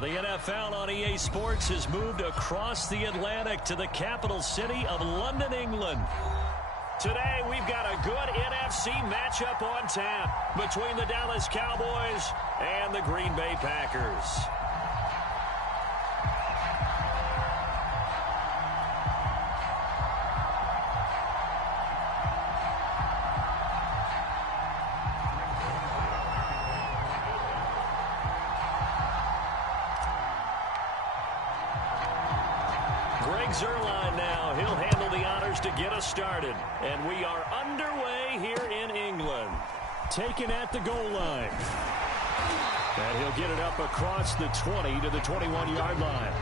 The NFL on EA Sports has moved across the Atlantic to the capital city of London, England. Today, we've got a good NFC matchup on tap between the Dallas Cowboys and the Green Bay Packers. Zerline now. He'll handle the honors to get us started. And we are underway here in England. Taken at the goal line. And he'll get it up across the 20 to the 21-yard line.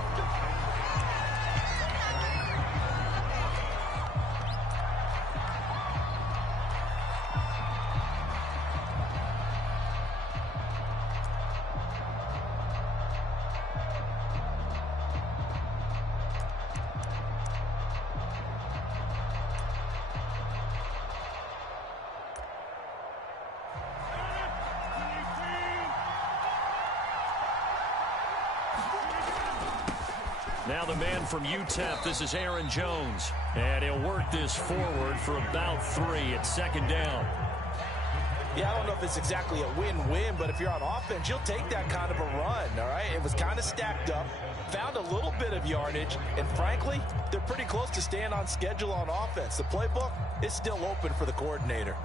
Now the man from UTEP, this is Aaron Jones. And he'll work this forward for about 3 at second down. Yeah, I don't know if it's exactly a win-win, but if you're on offense, you'll take that kind of a run, all right? It was kind of stacked up, found a little bit of yardage, and frankly, they're pretty close to staying on schedule on offense. The playbook is still open for the coordinator.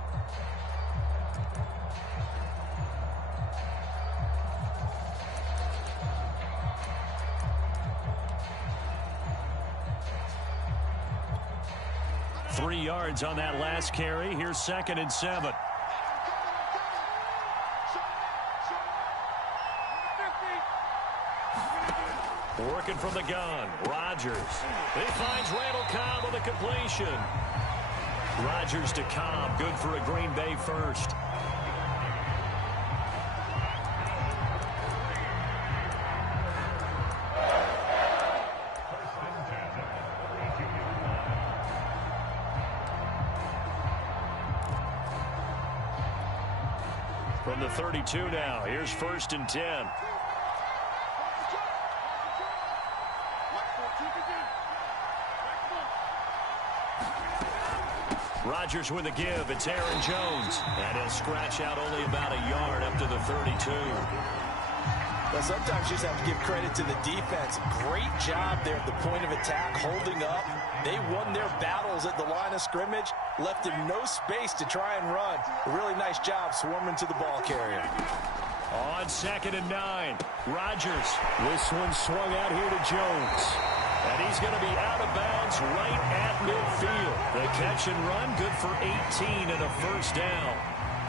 Three yards on that last carry. Here's 2nd and 7. Working from the gun. Rodgers. He finds Randall Cobb on the completion. Rodgers to Cobb. Good for a Green Bay first. From the 32 now. Here's 1st and 10. Rodgers with a give. It's Aaron Jones. And he'll scratch out only about a yard up to the 32. Well, sometimes you just have to give credit to the defense. Great job there at the point of attack, holding up. They won their battles at the line of scrimmage, left him no space to try and run. A really nice job swarming to the ball carrier. On 2nd and 9, Rodgers. This one swung out here to Jones. And he's going to be out of bounds right at midfield. The catch and run, good for 18 and a first down.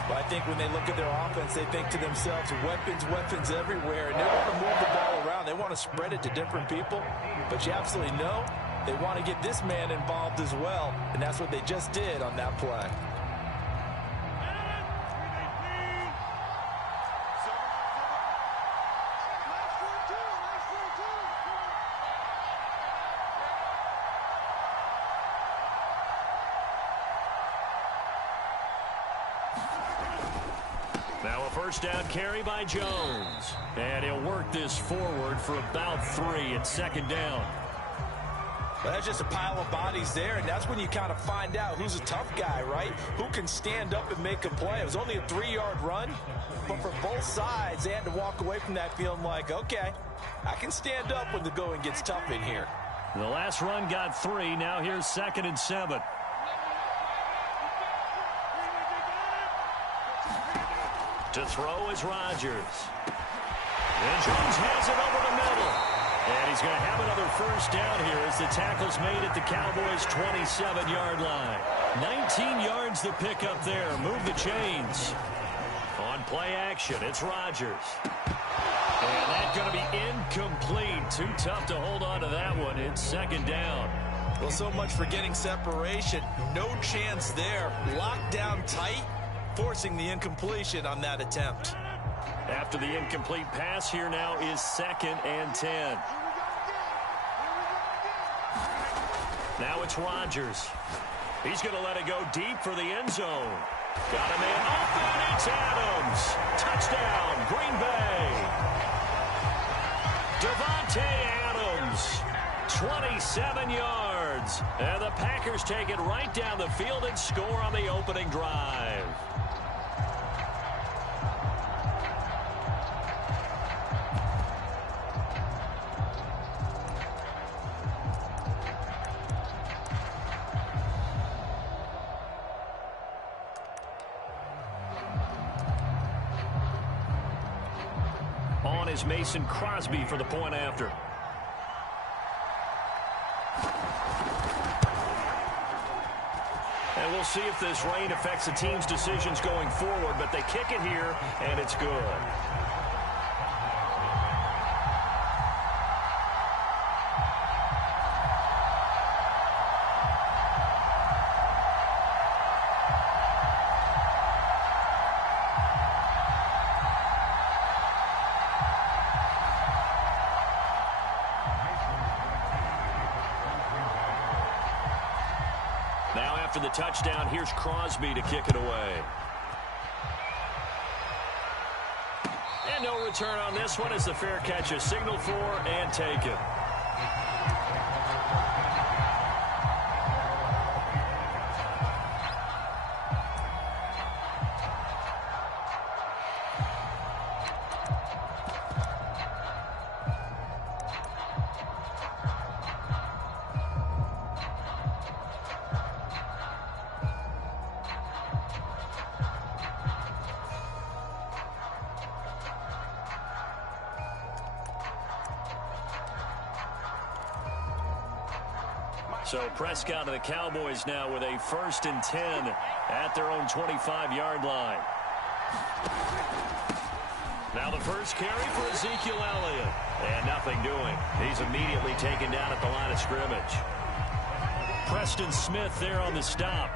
Well, I think when they look at their offense, they think to themselves, weapons everywhere, and they want to move the ball around. They want to spread it to different people, but you absolutely know they want to get this man involved as well, and that's what they just did on that play. Now a first down carry by Jones. And he'll work this forward for about 3 at 2nd down. Well, that's just a pile of bodies there, and that's when you kind of find out who's a tough guy, right? Who can stand up and make a play. It was only a 3-yard run, but for both sides, they had to walk away from that feeling like, okay, I can stand up when the going gets tough in here. The last run got 3. Now here's 2nd and 7. To throw is Rodgers. And Jones has it over the middle. And he's going to have another first down here as the tackle's made at the Cowboys' 27-yard line. 19 yards to pick up there. Move the chains. On play action, it's Rodgers. And that's going to be incomplete. Too tough to hold on to that one. It's 2nd down. Well, so much for getting separation. No chance there. Locked down tight, forcing the incompletion on that attempt. After the incomplete pass, here now is 2nd and 10. Now it's Rodgers. He's going to let it go deep for the end zone. Got a man open. It's Adams. Touchdown, Green Bay. Devontae Adams, 27 yards. And the Packers take it right down the field and score on the opening drive. On is Mason Crosby for the point after. And we'll see if this rain affects the team's decisions going forward, but they kick it here, and it's good. Now after the touchdown, here's Crosby to kick it away. And no return on this one as the fair catch is signaled for and taken. So Prescott and the Cowboys now with a 1st and 10 at their own 25-yard line. Now the first carry for Ezekiel Elliott. And nothing doing. He's immediately taken down at the line of scrimmage. Preston Smith there on the stop.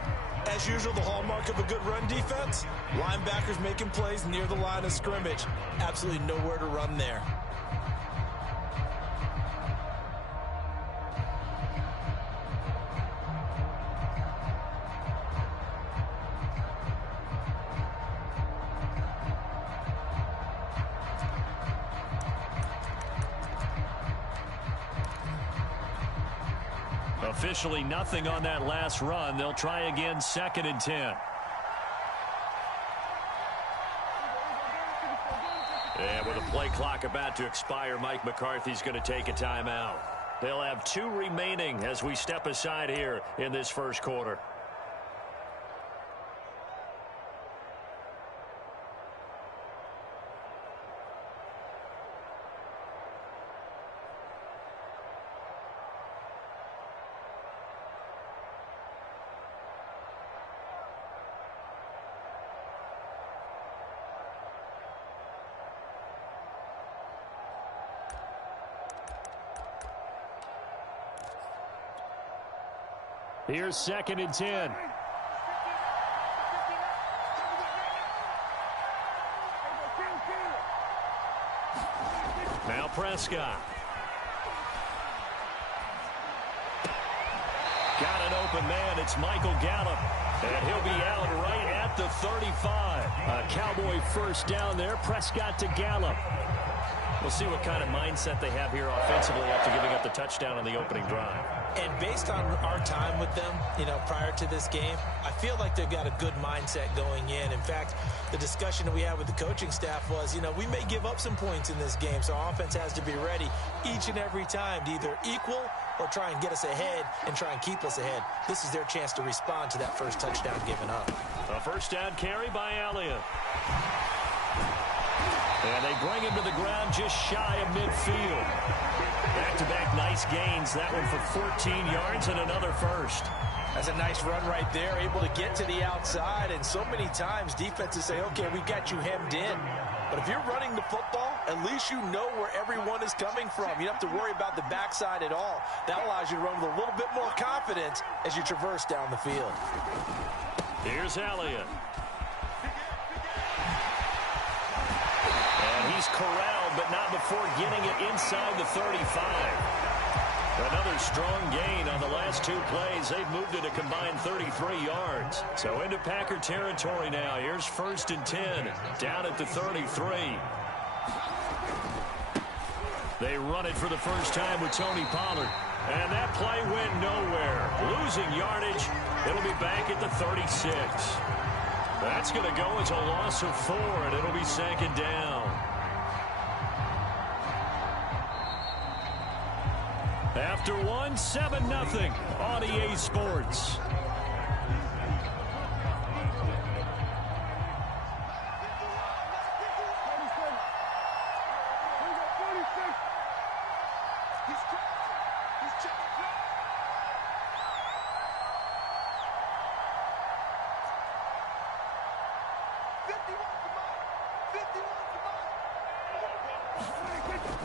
As usual, the hallmark of a good run defense, linebackers making plays near the line of scrimmage. Absolutely nowhere to run there. Officially nothing on that last run. They'll try again, 2nd and 10. And with a play clock about to expire, Mike McCarthy's going to take a timeout. They'll have 2 remaining as we step aside here in this first quarter. Here's 2nd and 10. Now Prescott. Got an open man. It's Michael Gallup. And he'll be out right at the 35. A Cowboy first down there. Prescott to Gallup. We'll see what kind of mindset they have here offensively after giving up the touchdown on the opening drive. And based on our time with them, prior to this game, I feel like they've got a good mindset going in. In fact, the discussion that we had with the coaching staff was, we may give up some points in this game, so our offense has to be ready each and every time to either equal or try and get us ahead and try and keep us ahead. This is their chance to respond to that first touchdown given up. A first down carry by Elliott. And they bring him to the ground just shy of midfield. Back-to-back nice gains. That one for 14 yards and another first. That's a nice run right there, able to get to the outside. And so many times defenses say, okay, we got you hemmed in. But if you're running the football, at least you know where everyone is coming from. You don't have to worry about the backside at all. That allows you to run with a little bit more confidence as you traverse down the field. Here's Elliott. He's corralled, but not before getting it inside the 35. Another strong gain on the last 2 plays. They've moved it a combined 33 yards. So into Packer territory now. Here's 1st and 10, down at the 33. They run it for the first time with Tony Pollard. And that play went nowhere. Losing yardage. It'll be back at the 36. That's going to go as a loss of 4, and it'll be second down. After one, 7-0 on EA Sports.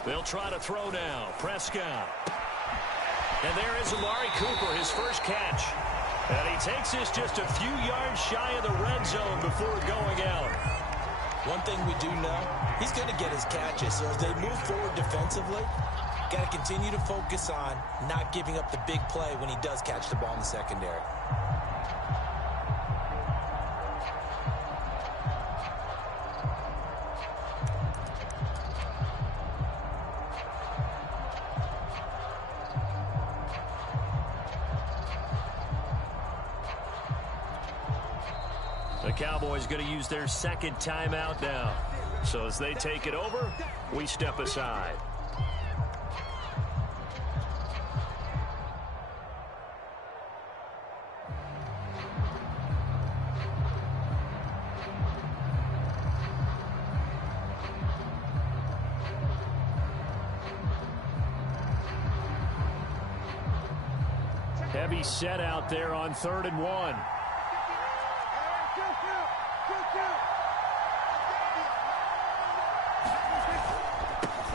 They'll try to throw now. Prescott. And there is Amari Cooper, his first catch. And he takes this just a few yards shy of the red zone before going out. One thing we do know, he's going to get his catches. So as they move forward defensively, got to continue to focus on not giving up the big play when he does catch the ball in the secondary. The Cowboys going to use their second timeout now. So as they take it over, we step aside. Heavy set out there on 3rd and 1.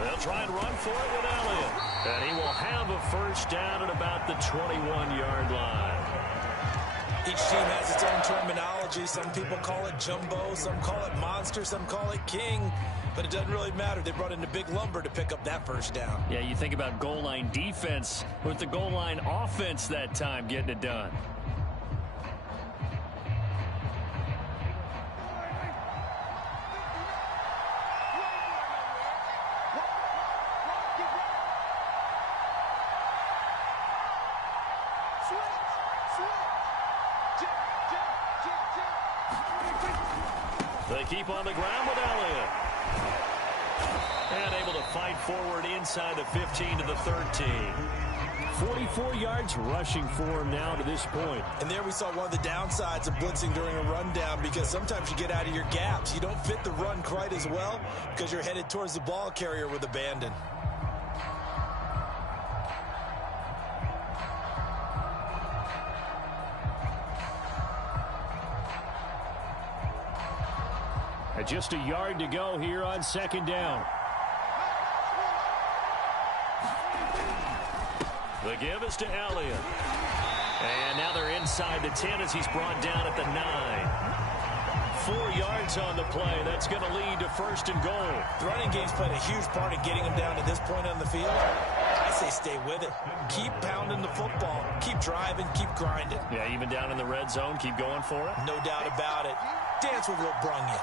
They'll try and run for it with Elliott. And he will have a first down at about the 21-yard line. Each team has its own terminology. Some people call it jumbo, some call it monster, some call it king. But it doesn't really matter. They brought in the big lumber to pick up that first down. Yeah, you think about goal line defense with the goal line offense that time getting it done. They keep on the ground with Elliott. And able to fight forward inside the 15 to the 13. 44 yards rushing for him now to this point. And there we saw one of the downsides of blitzing during a rundown, because sometimes you get out of your gaps. You don't fit the run quite as well because you're headed towards the ball carrier with abandon. Just a yard to go here on 2nd down. The give is to Elliott. And now they're inside the 10 as he's brought down at the 9. 4 yards on the play. That's going to lead to 1st and goal. The running game's played a huge part in getting him down to this point on the field. I say stay with it. Keep pounding the football. Keep driving. Keep grinding. Yeah, even down in the red zone, keep going for it. No doubt about it. Dance with what brung you.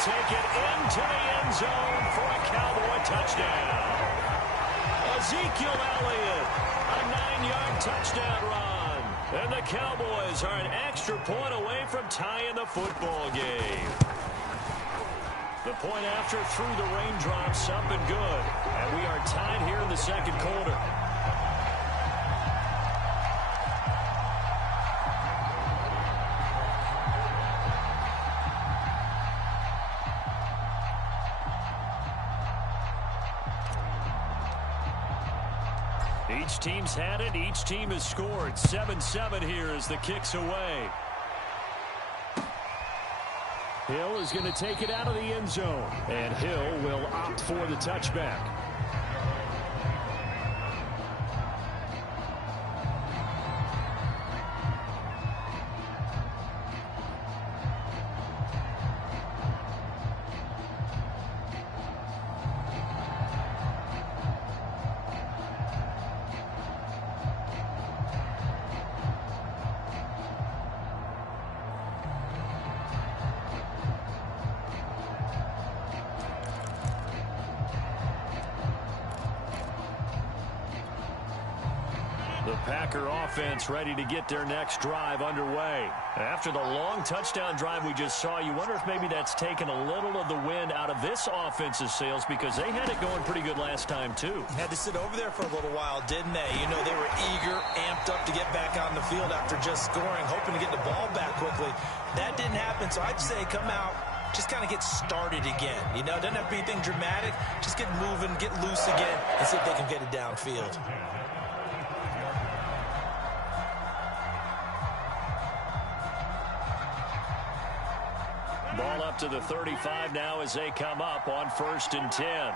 Take it into the end zone for a Cowboy touchdown. Ezekiel Elliott, a 9-yard touchdown run. And the Cowboys are an extra point away from tying the football game. The point after through the raindrops up and good. And we are tied here in the 2nd quarter. Each team's had it. Each team has scored. 7-7 here as the kick's away. Hill is going to take it out of the end zone. And Hill will opt for the touchback. The Packer offense ready to get their next drive underway. After the long touchdown drive we just saw, you wonder if maybe that's taken a little of the wind out of this offense's sails, because they had it going pretty good last time too. Had to sit over there for a little while, didn't they? You know, they were eager, amped up to get back on the field after just scoring, hoping to get the ball back quickly. That didn't happen, so I'd say come out, just kind of get started again. You know, doesn't have to be anything dramatic. Just get moving, get loose again, and see if they can get it downfield. Ball up to the 35 now as they come up on 1st and 10.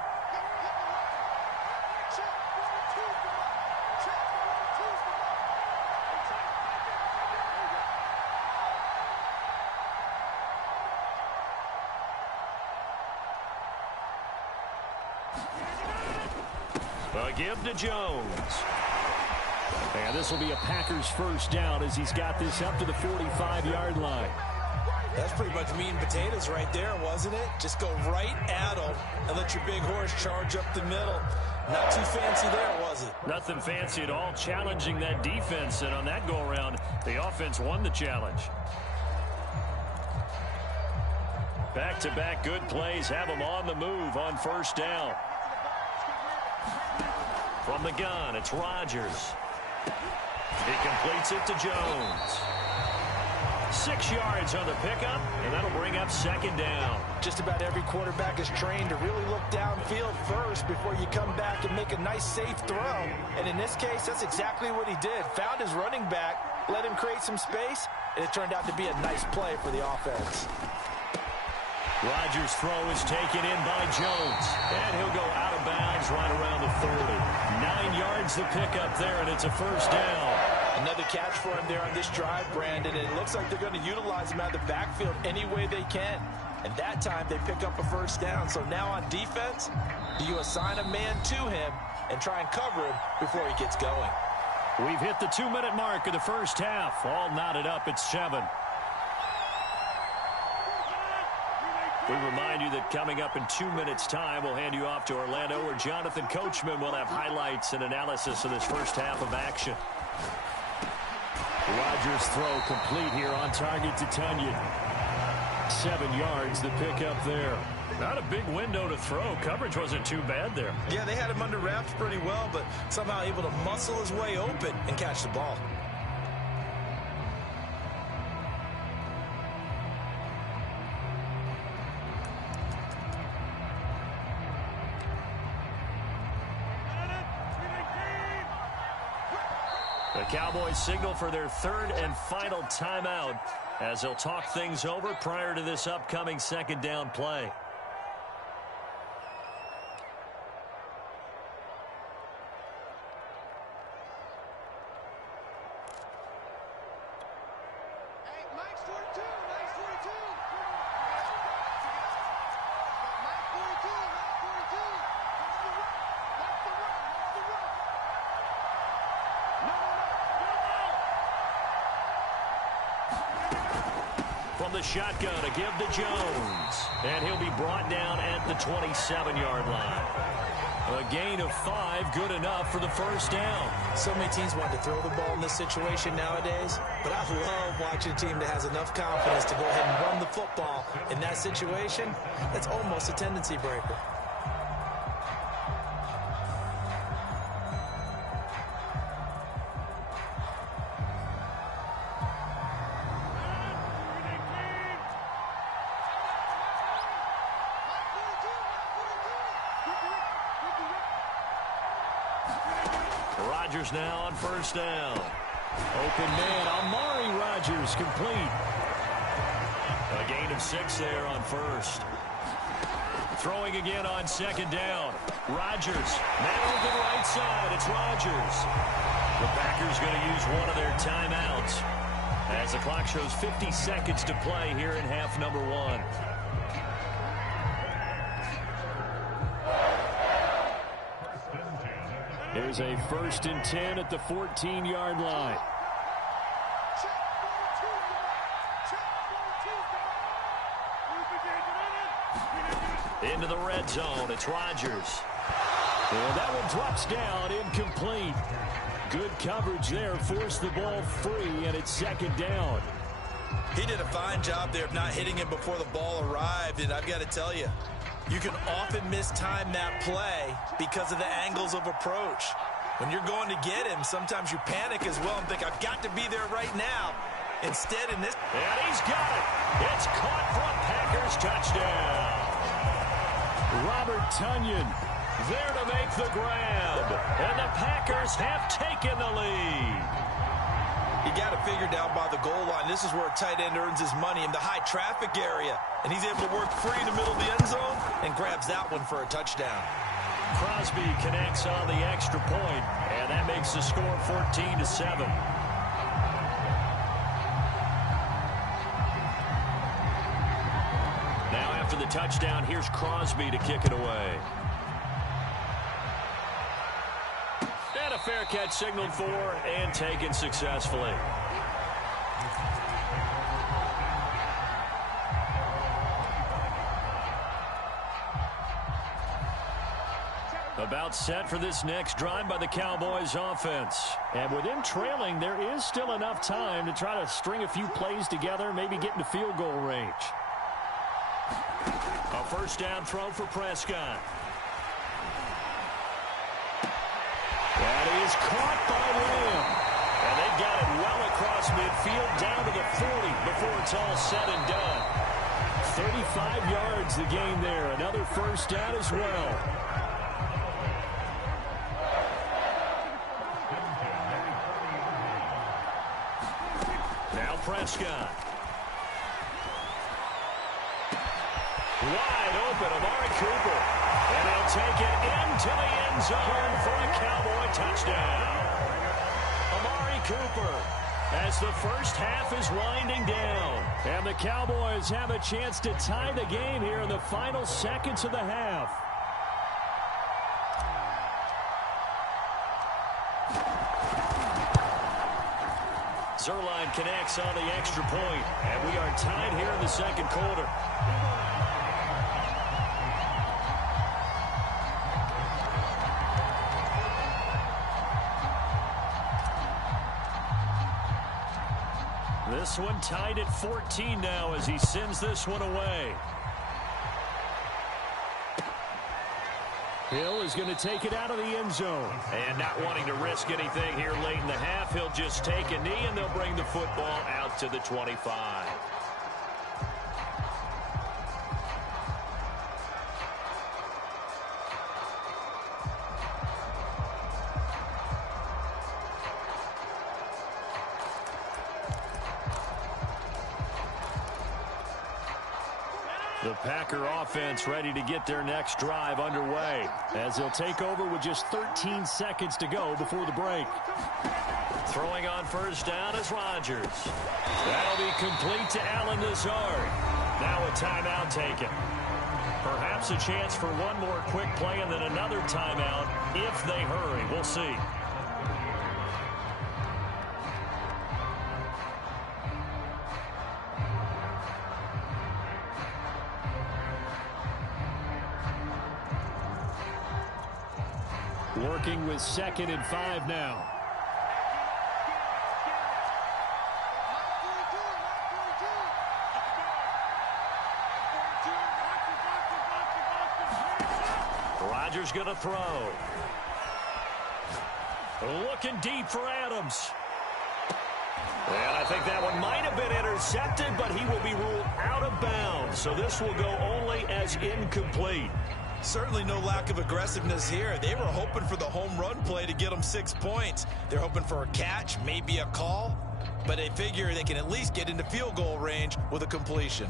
A give to Jones. And this will be a Packers first down as he's got this up to the 45-yard line. That's pretty much meat and potatoes right there, wasn't it? Just go right at them and let your big horse charge up the middle. Not too fancy there, was it? Nothing fancy at all, challenging that defense. And on that go-around, the offense won the challenge. Back-to-back good plays have them on the move on 1st down. From the gun, it's Rodgers. He completes it to Jones. 6 yards on the pickup, and that'll bring up 2nd down. Just about every quarterback is trained to really look downfield first before you come back and make a nice, safe throw. And in this case, that's exactly what he did. Found his running back, let him create some space, and it turned out to be a nice play for the offense. Rodgers' throw is taken in by Jones, and he'll go out of bounds right around the 30. 9 yards the pickup there, and it's a 1st down. Another catch for him there on this drive, Brandon, and it looks like they're going to utilize him out of the backfield any way they can. And that time they pick up a 1st down. So now on defense, do you assign a man to him and try and cover him before he gets going? We've hit the 2-minute mark of the first half. All knotted up at 7. We remind you that coming up in 2 minutes' time, we'll hand you off to Orlando, where Jonathan Coachman will have highlights and analysis of this first half of action. Rodgers' throw complete here on target to Tunyon. 7 yards, the pickup there. Not a big window to throw. Coverage wasn't too bad there. Yeah, they had him under wraps pretty well, but somehow able to muscle his way open and catch the ball. The Cowboys signal for their 3rd and final timeout as they'll talk things over prior to this upcoming 2nd down play. The shotgun, a give to Jones, and he'll be brought down at the 27-yard line. A gain of 5, good enough for the 1st down. So many teams want to throw the ball in this situation nowadays, but I love watching a team that has enough confidence to go ahead and run the football in that situation. That's almost a tendency breaker. Rodgers now on 1st down. Open man, Amari Rodgers complete. A gain of 6 there on 1st. Throwing again on 2nd down. Rodgers, man open right side. It's Rodgers. The Packers going to use one of their timeouts as the clock shows 50 seconds to play here in half number 1. Here's a 1st and 10 at the 14-yard line. Into the red zone, it's Rodgers. And that one drops down, incomplete. Good coverage there. Forced the ball free, and it's second down. He did a fine job there of not hitting him before the ball arrived, and I've got to tell you, you can often mistime that play because of the angles of approach. When you're going to get him, sometimes you panic as well and think, I've got to be there right now. Instead, in this... And he's got it. It's caught for a Packers touchdown. Robert Tonyan there to make the grab. And the Packers have taken the lead. You got to figure down by the goal line. This is where a tight end earns his money in the high traffic area. And he's able to work free in the middle of the end zone and grabs that one for a touchdown. Crosby connects on the extra point, and that makes the score 14-7. Now after the touchdown, here's Crosby to kick it away. And a fair catch signaled for and taken successfully. About set for this next drive by the Cowboys offense. And with them trailing, there is still enough time to try to string a few plays together, maybe get into field goal range. A first down throw for Prescott. That is caught by Lamb. And they got it well across midfield down to the 40 before it's all said and done. 35 yards the gain there. Another first down as well. Now Prescott. Wide open, Amari Cooper. And he'll take it into the end zone for a Cowboy touchdown. Amari Cooper as the first half is winding down. And the Cowboys have a chance to tie the game here in the final seconds of the half. Zerline connects on the extra point, and we are tied here in the second quarter. This one tied at 14 now as he sends this one away. Hill is going to take it out of the end zone. And not wanting to risk anything here late in the half, he'll just take a knee and they'll bring the football out to the 25. The Packer offense ready to get their next drive underway as they'll take over with just 13 seconds to go before the break. Throwing on first down is Rodgers. That'll be complete to Allen Lazard. Now a timeout taken. Perhaps a chance for one more quick play and then another timeout if they hurry. We'll see. Working with 2nd and 5 now. Rodgers going to throw. Looking deep for Adams. And I think that one might have been intercepted, but he will be ruled out of bounds. So this will go only as incomplete. Certainly no lack of aggressiveness here. They were hoping for the home run play to get them 6 points. They're hoping for a catch, maybe a call, but they figure they can at least get into field goal range with a completion.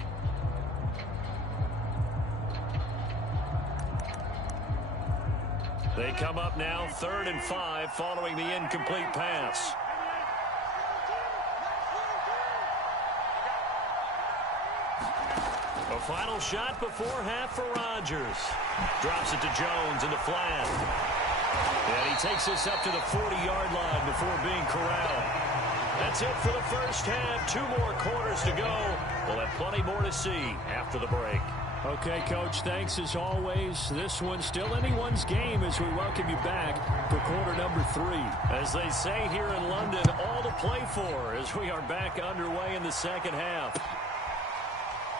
They come up now 3rd and 5 following the incomplete pass. A final shot before half for Rodgers. Drops it to Jones into flat. And he takes this up to the 40-yard line before being corralled. That's it for the first half. 2 more quarters to go. We'll have plenty more to see after the break. Okay, Coach, thanks as always. This one's still anyone's game as we welcome you back for quarter number 3. As they say here in London, all to play for as we are back underway in the second half.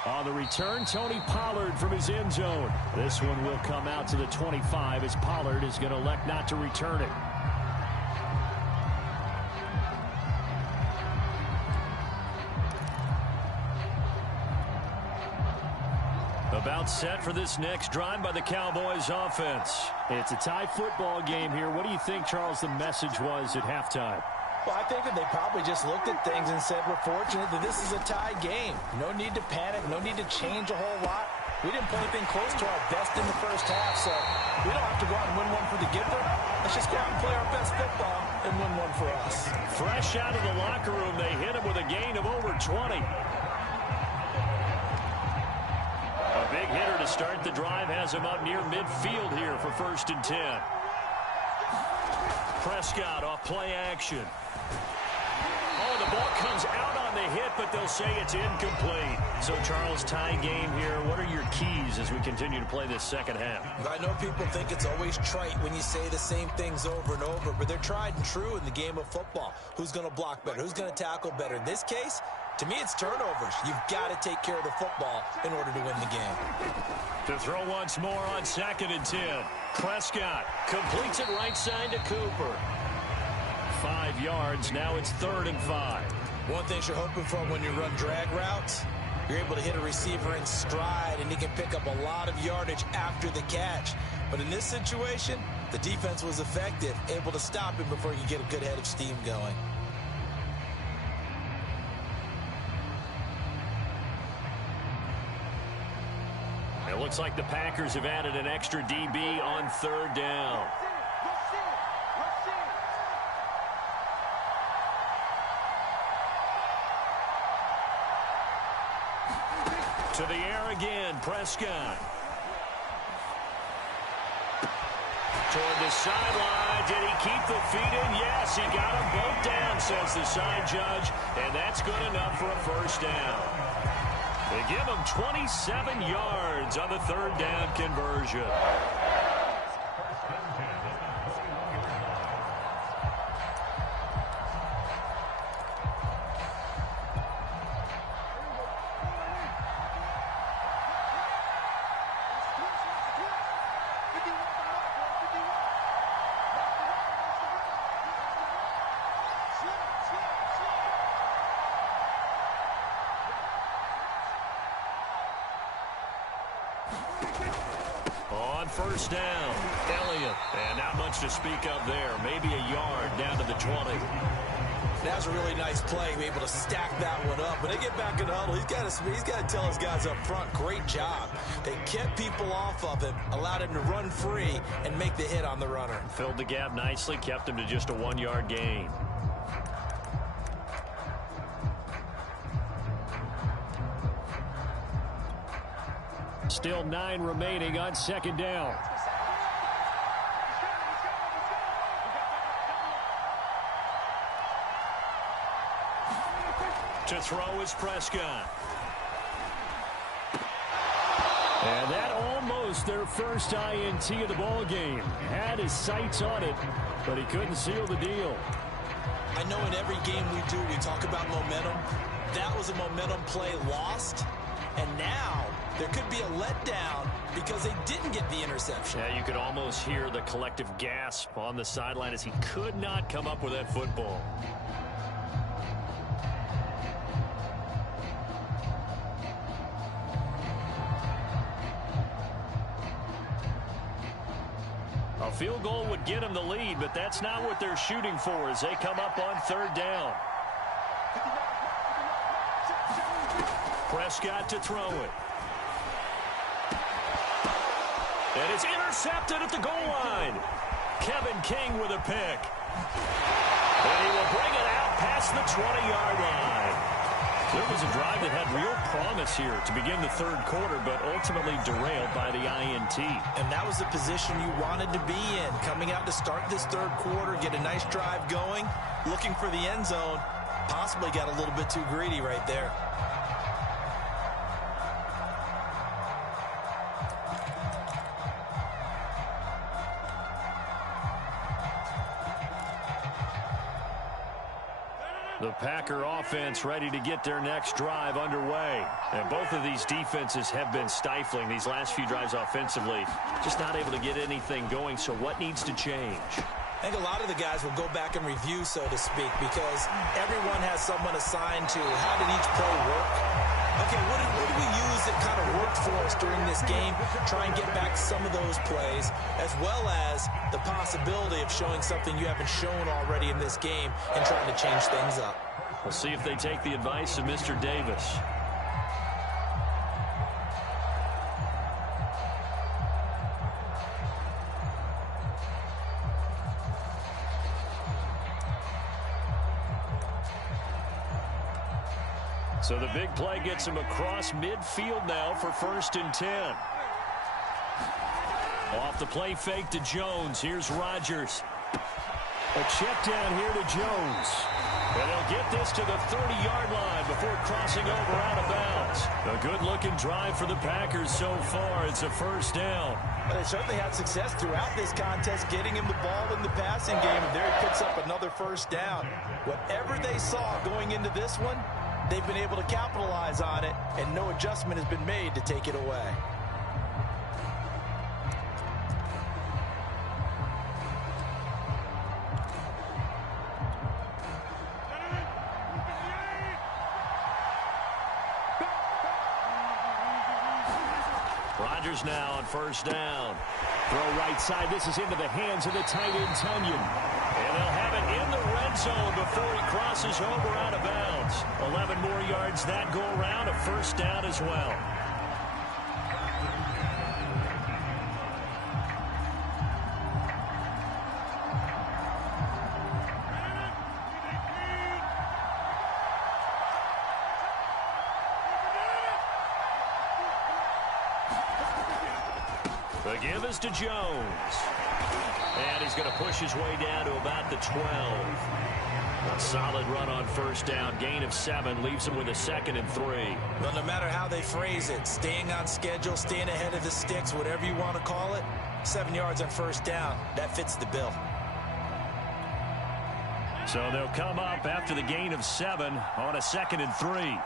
On the return, Tony Pollard from his end zone. This one will come out to the 25 as Pollard is going to elect not to return it. About set for this next drive by the Cowboys offense. It's a tie football game here. What do you think, Charles, the message was at halftime? Well, I think that they probably just looked at things and said, we're fortunate that this is a tie game. No need to panic, no need to change a whole lot. We didn't play anything close to our best in the first half, so we don't have to go out and win one for the giver. Let's just go out and play our best football and win one for us. Fresh out of the locker room, they hit him with a gain of over 20. A big hitter to start the drive has him up near midfield here for 1st and 10. Prescott off play action. Oh, the ball comes out on the hit, but they'll say it's incomplete. So, Charles, tie game here. What are your keys as we continue to play this second half? I know people think it's always trite when you say the same things over and over, but they're tried and true in the game of football. Who's going to block better? Who's going to tackle better? In this case, to me, it's turnovers. You've got to take care of the football in order to win the game. To throw once more on 2nd and 10. Prescott completes it right side to Cooper. 5 yards. Now it's 3rd and 5. One thing you're hoping for when you run drag routes, you're able to hit a receiver in stride, and he can pick up a lot of yardage after the catch. But in this situation, the defense was effective, able to stop him before he could get a good head of steam going. It looks like the Packers have added an extra DB on 3rd down. To the air again, Prescott. Toward the sideline. Did he keep the feet in? Yes, he got them both down, says the side judge. And that's good enough for a 1st down. They give him 27 yards on the 3rd down conversion. On 1st down, Elliott. And not much to speak of there. Maybe a yard down to the 20. That was a really nice play, be able to stack that one up. When they get back in the huddle, he's got to tell his guys up front, great job. They kept people off of him, allowed him to run free and make the hit on the runner. Filled the gap nicely, kept him to just a 1-yard gain. Still 9 remaining on 2nd down. To throw is Prescott. And that almost their first INT of the ball game. Had his sights on it, but he couldn't seal the deal. I know in every game we do, we talk about momentum. That was a momentum play lost. And now there could be a letdown because they didn't get the interception. Yeah, you could almost hear the collective gasp on the sideline as he could not come up with that football. A field goal would get them the lead, but that's not what they're shooting for as they come up on 3rd down. Prescott to throw it. And it's intercepted at the goal line. Kevin King with a pick. And he will bring it out past the 20-yard line. There was a drive that had real promise here to begin the 3rd quarter, but ultimately derailed by the INT. And that was the position you wanted to be in. Coming out to start this 3rd quarter, get a nice drive going, looking for the end zone. Possibly got a little bit too greedy right there. The Packer offense ready to get their next drive underway. And both of these defenses have been stifling these last few drives offensively. Just not able to get anything going. So what needs to change? I think a lot of the guys will go back and review, so to speak, because everyone has someone assigned to how did each play work. Okay, what did we use that kind of worked for us during this game? Try and get back some of those plays, as well as the possibility of showing something you haven't shown already in this game and trying to change things up. We'll see if they take the advice of Mr. Davis. So the big play gets him across midfield now for 1st and 10. Off the play fake to Jones. Here's Rodgers. A check down here to Jones. And they'll get this to the 30-yard line before crossing over out of bounds. A good-looking drive for the Packers so far. It's a 1st down. Well, they certainly had success throughout this contest getting him the ball in the passing game. And there he picks up another 1st down. Whatever they saw going into this one, they've been able to capitalize on it, and no adjustment has been made to take it away. Rodgers now on 1st down. Throw right side. This is into the hands of the tight end, Tunyon. And they'll have it in the red zone before he crosses over out of bounds. 11 more yards that go around. A 1st down as well. The give is to Jones. And he's going to push his way down to about the 12. A solid run on 1st down. Gain of 7 leaves him with a 2nd and 3. Well, no matter how they phrase it, staying on schedule, staying ahead of the sticks, whatever you want to call it, 7 yards on 1st down, that fits the bill. So they'll come up after the gain of 7 on a 2nd and 3.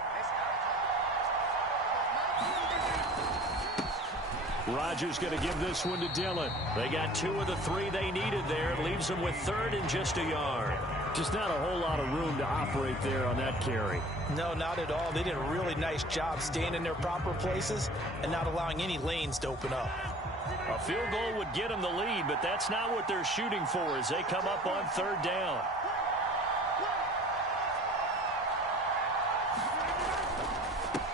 Rodgers going to give this one to Dillon. They got 2 of the 3 they needed there. It leaves them with 3rd and just a yard. Just not a whole lot of room to operate there on that carry. No, not at all. They did a really nice job staying in their proper places and not allowing any lanes to open up. A field goal would get them the lead, but that's not what they're shooting for as they come up on 3rd down.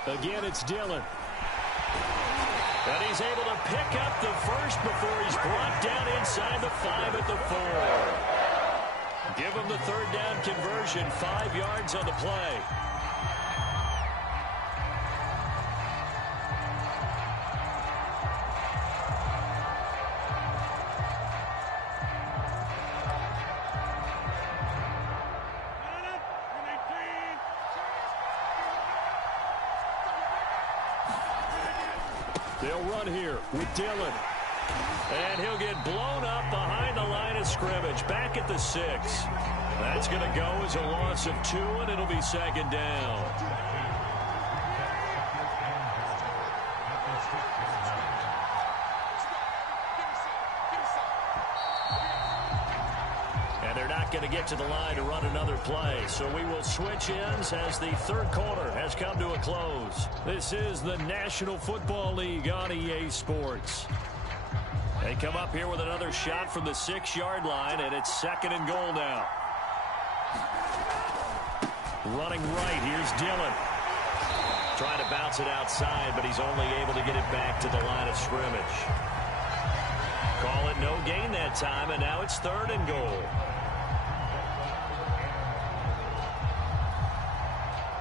Again, it's Dillon. And he's able to pick up the 1st before he's brought down inside the 5 at the 4. Give him the 3rd down conversion, 5 yards on the play. They'll run here with Dillon. And he'll get blown up behind the line of scrimmage. Back at the 6. That's going to go as a loss of 2, and it'll be 2nd down. And they're not going to get to the line to run another play. So we will switch ends as the 3rd quarter has come to a close. This is the National Football League on EA Sports. They come up here with another shot from the 6-yard line, and it's 2nd and goal now. Running right, here's Dillon. Trying to bounce it outside, but he's only able to get it back to the line of scrimmage. Call it no gain that time, and now it's 3rd and goal.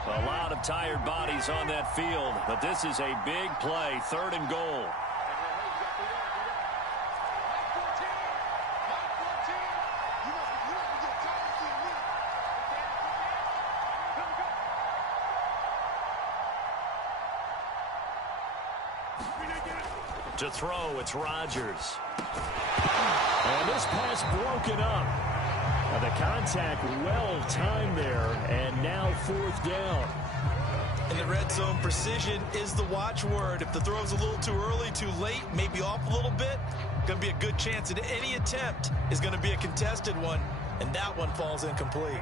A lot of tired bodies on that field, but this is a big play, 3rd and goal. To throw, it's Rodgers. And this pass broken up. The contact well timed there, and 4th down. In the red zone, precision is the watchword. If the throw's a little too early, too late, maybe off a little bit, going to be a good chance that any attempt is going to be a contested one, and that one falls incomplete.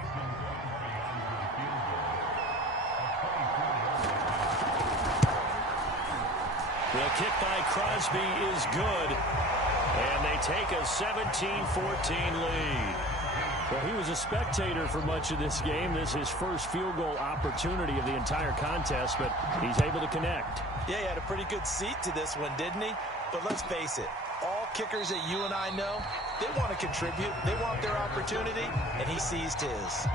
The kick by Crosby is good, and they take a 17-14 lead. Well, he was a spectator for much of this game. This is his first field goal opportunity of the entire contest, but he's able to connect. Yeah, he had a pretty good seat to this one, didn't he? But let's face it, all kickers that you and I know, they want to contribute. They want their opportunity, and he seized his.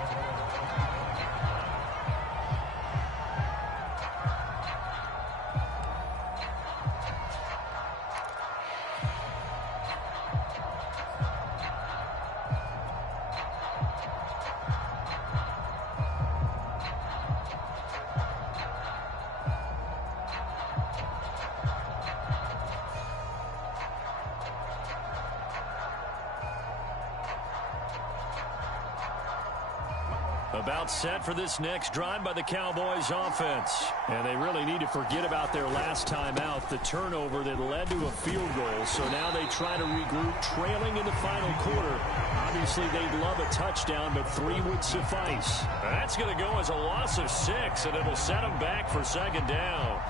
About set for this next drive by the Cowboys offense. And they really need to forget about their last time out, the turnover that led to a field goal. So now they try to regroup, trailing in the final quarter. Obviously, they'd love a touchdown, but 3 would suffice. That's going to go as a loss of 6, and it'll set them back for 2nd down.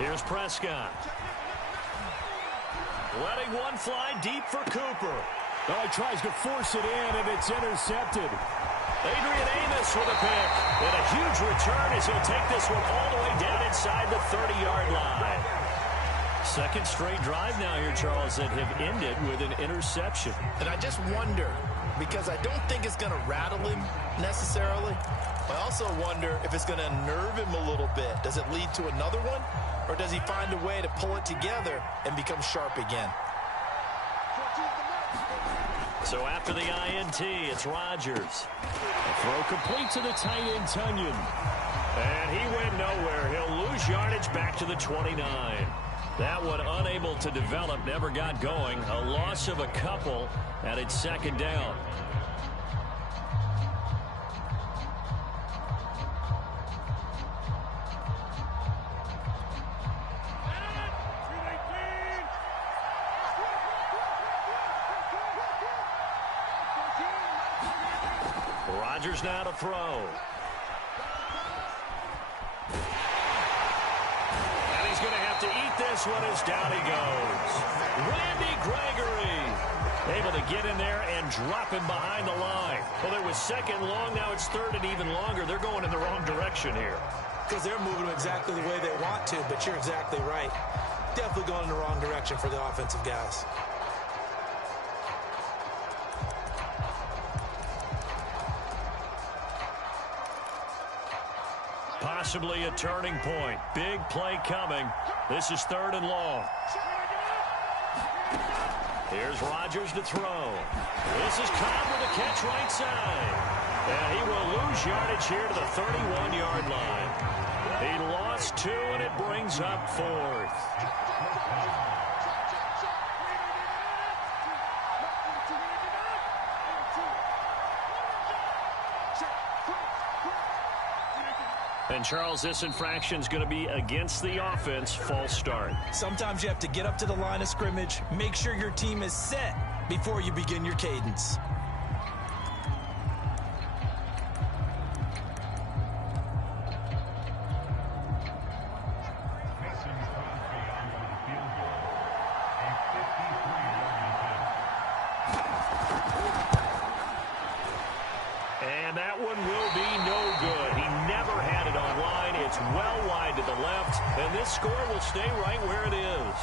Here's Prescott. Letting one fly deep for Cooper. Oh, he tries to force it in, and it's intercepted. Adrian Amos with a pick. And a huge return as he'll take this one all the way down inside the 30-yard line. Second straight drive now here, Charles, that have ended with an interception. And I just wonder, because I don't think it's going to rattle him necessarily. I also wonder if it's going to unnerve him a little bit. Does it lead to another one? Or does he find a way to pull it together and become sharp again? So after the INT, it's Rodgers. A throw complete to the tight end, Tunyon. And he went nowhere. He'll lose yardage back to the 29. That one unable to develop, never got going. A loss of a couple, and it's 2nd down. Rodgers now to throw. And he's going to have to eat this one as down he goes. Randy Gregory able to get in there and drop him behind the line. Well, it was 2nd long. Now it's 3rd and even longer. They're going in the wrong direction here. Because they're moving exactly the way they want to, but you're exactly right. Definitely going in the wrong direction for the offensive guys. Possibly a turning point. Big play coming. This is 3rd and long. Here's Rodgers to throw. This is Cobb with a catch right side. And he will lose yardage here to the 31-yard line. He lost 2, and it brings up 4th. And, Charles, this infraction is going to be against the offense. False start. Sometimes you have to get up to the line of scrimmage, make sure your team is set before you begin your cadence. And that one will be no good. He never had it on line. It's well wide to the left, and this score will stay right where it is.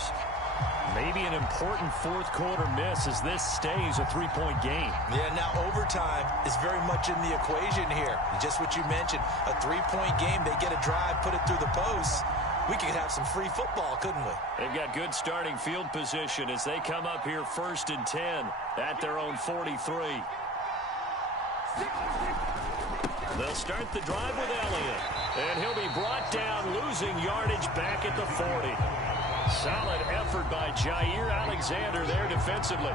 Maybe an important 4th quarter miss as this stays a 3-point game. Yeah, now overtime is very much in the equation here. Just what you mentioned, a 3-point game, they get a drive, put it through the post. we could have some free football, couldn't we? They've got good starting field position as they come up here 1st and 10 at their own 43. They'll start the drive with Elliott, and he'll be brought down, losing yardage back at the 40. Solid effort by Jair Alexander there defensively.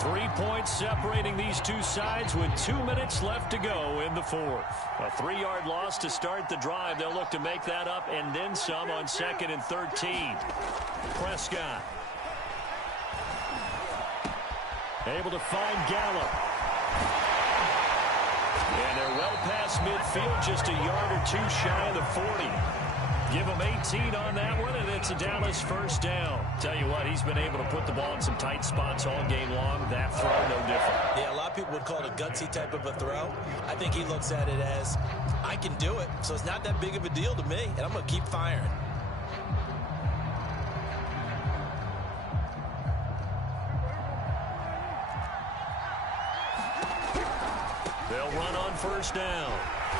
3 points separating these two sides with 2 minutes left to go in the fourth. A 3-yard loss to start the drive. They'll look to make that up and then some on 2nd and 13. Prescott. Able to find Gallup. And they're well past midfield, just a yard or two shy of the 40. Give him 18 on that one, and it's a Dallas first down. Tell you what, he's been able to put the ball in some tight spots all game long. That throw, no different. Yeah, a lot of people would call it a gutsy type of a throw. I think he looks at it as, I can do it, so it's not that big of a deal to me, and I'm going to keep firing. They'll run on first down.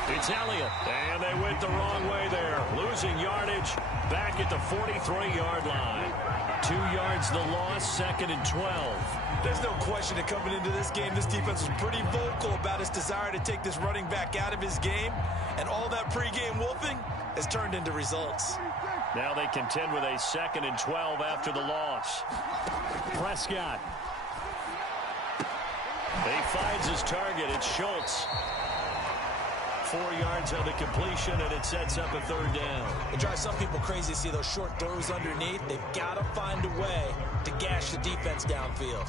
It's Elliott, and they went the wrong way there. Losing yardage back at the 43-yard line. 2 yards the loss, 2nd and 12. There's no question that coming into this game, this defense was pretty vocal about its desire to take this running back out of his game, and all that pregame wolfing has turned into results. Now they contend with a 2nd and 12 after the loss. Prescott. He finds his target. It's Schultz. 4 yards on the completion, and it sets up a 3rd down. It drives some people crazy to see those short throws underneath. They've got to find a way to gash the defense downfield.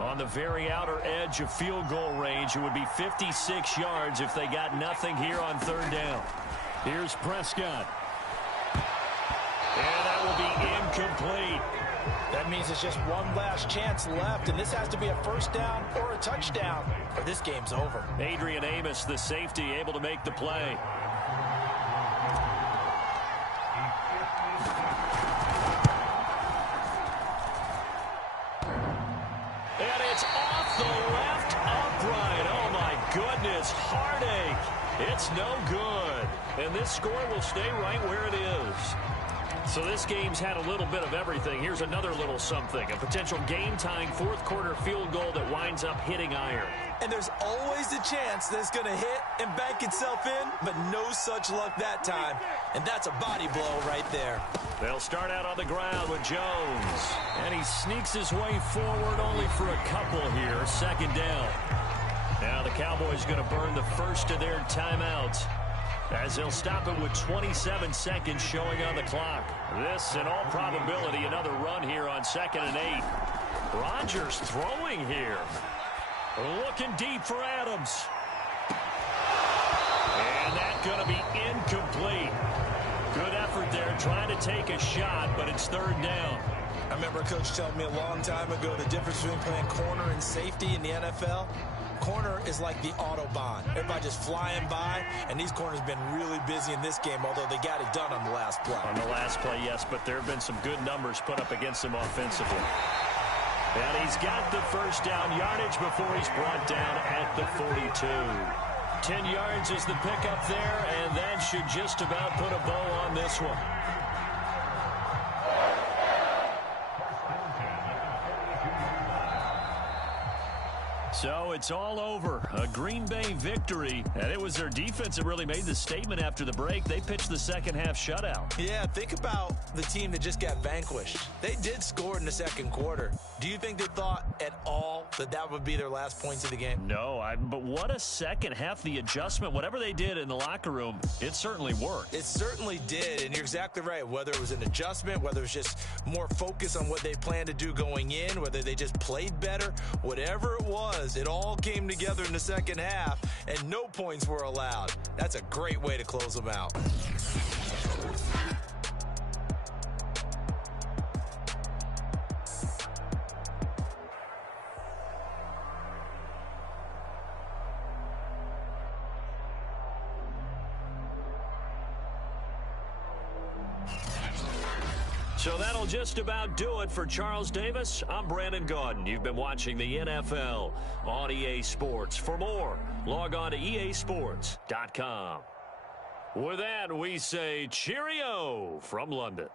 On the very outer edge of field goal range, it would be 56 yards if they got nothing here on 3rd down. Here's Prescott. And that will be incomplete. That means it's just one last chance left, and this has to be a 1st down or a touchdown, or this game's over. Adrian Amos, the safety, able to make the play. And it's off the left upright. Oh, my goodness. Heartache. It's no good. And this score will stay right where it is. So this game's had a little bit of everything. Here's another little something. A potential game-tying 4th-quarter field goal that winds up hitting iron. And there's always a chance that it's going to hit and bank itself in, but no such luck that time. And that's a body blow right there. They'll start out on the ground with Jones. And he sneaks his way forward only for a couple here. 2nd down. Now the Cowboys going to burn the first of their timeouts, as they'll stop it with 27 seconds showing on the clock. This, in all probability, another run here on 2nd and 8. Rodgers throwing here. Looking deep for Adams. And that's going to be incomplete. Good effort there, trying to take a shot, but it's 3rd down. I remember a coach telling me a long time ago the difference between playing corner and safety in the NFL. Corner is like the Autobahn. Everybody just flying by, and these corners have been really busy in this game, although they got it done on the last play. On the last play, yes, but there have been some good numbers put up against him offensively. And he's got the 1st down yardage before he's brought down at the 42. 10 yards is the pickup there, and that should just about put a bow on this one. So it's all over. A Green Bay victory. And it was their defense that really made the statement after the break. They pitched the second-half shutout. Yeah, think about the team that just got vanquished. They did score in the 2nd quarter. Do you think they thought at all that that would be their last points of the game? No, but what a second half. The adjustment, whatever they did in the locker room, it certainly worked. It certainly did, and you're exactly right. Whether it was an adjustment, whether it was just more focus on what they planned to do going in, whether they just played better, whatever it was, it all came together in the 2nd half, and no points were allowed. That's a great way to close them out. So that'll just about do it for Charles Davis. I'm Brandon Gaudin. You've been watching the NFL on EA Sports. For more, log on to easports.com. With that, we say cheerio from London.